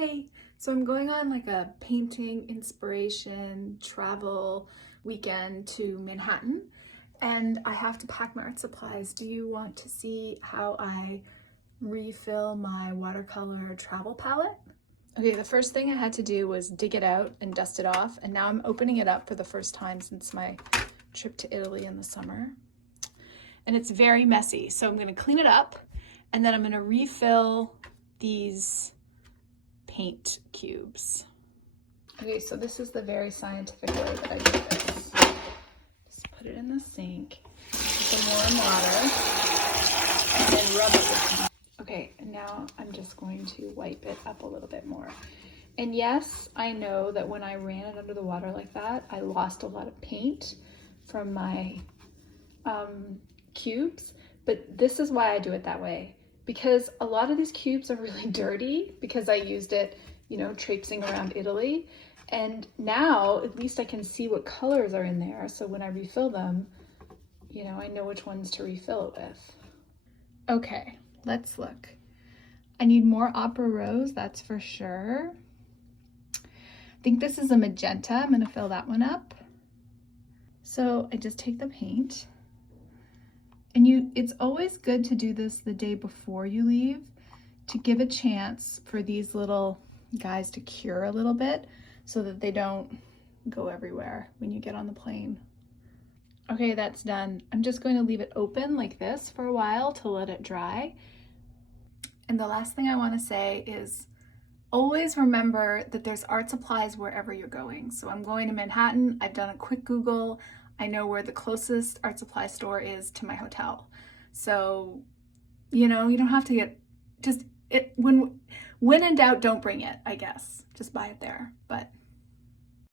Hey, so I'm going on like a painting inspiration travel weekend to Manhattan, and I have to pack my art supplies. Do you want to see how I refill my watercolor travel palette? Okay, the first thing I had to do was dig it out and dust it off, and now I'm opening it up for the first time since my trip to Italy in the summer. And it's very messy, so I'm gonna clean it up, and then I'm gonna refill these paint cubes. Okay, so this is the very scientific way that I do this. Just put it in the sink with some warm water and then rub it with. Okay, and now I'm just going to wipe it up a little bit more. And yes, I know that when I ran it under the water like that, I lost a lot of paint from my cubes, but this is why I do it that way. Because a lot of these cubes are really dirty because I used it, you know, traipsing around Italy. And now at least I can see what colors are in there. So when I refill them, you know, I know which ones to refill it with. Okay, let's look. I need more Opera Rose, that's for sure. I think this is a magenta. I'm gonna fill that one up. So I just take the paint. And it's always good to do this the day before you leave to give a chance for these little guys to cure a little bit so that they don't go everywhere when you get on the plane. Okay, that's done. I'm just going to leave it open like this for a while to let it dry. And the last thing I want to say is always remember that there's art supplies wherever you're going. So I'm going to Manhattan. I've done a quick Google. I know where the closest art supply store is to my hotel. So, you know, you don't have to get, just, when in doubt, don't bring it, I guess. Just buy it there. But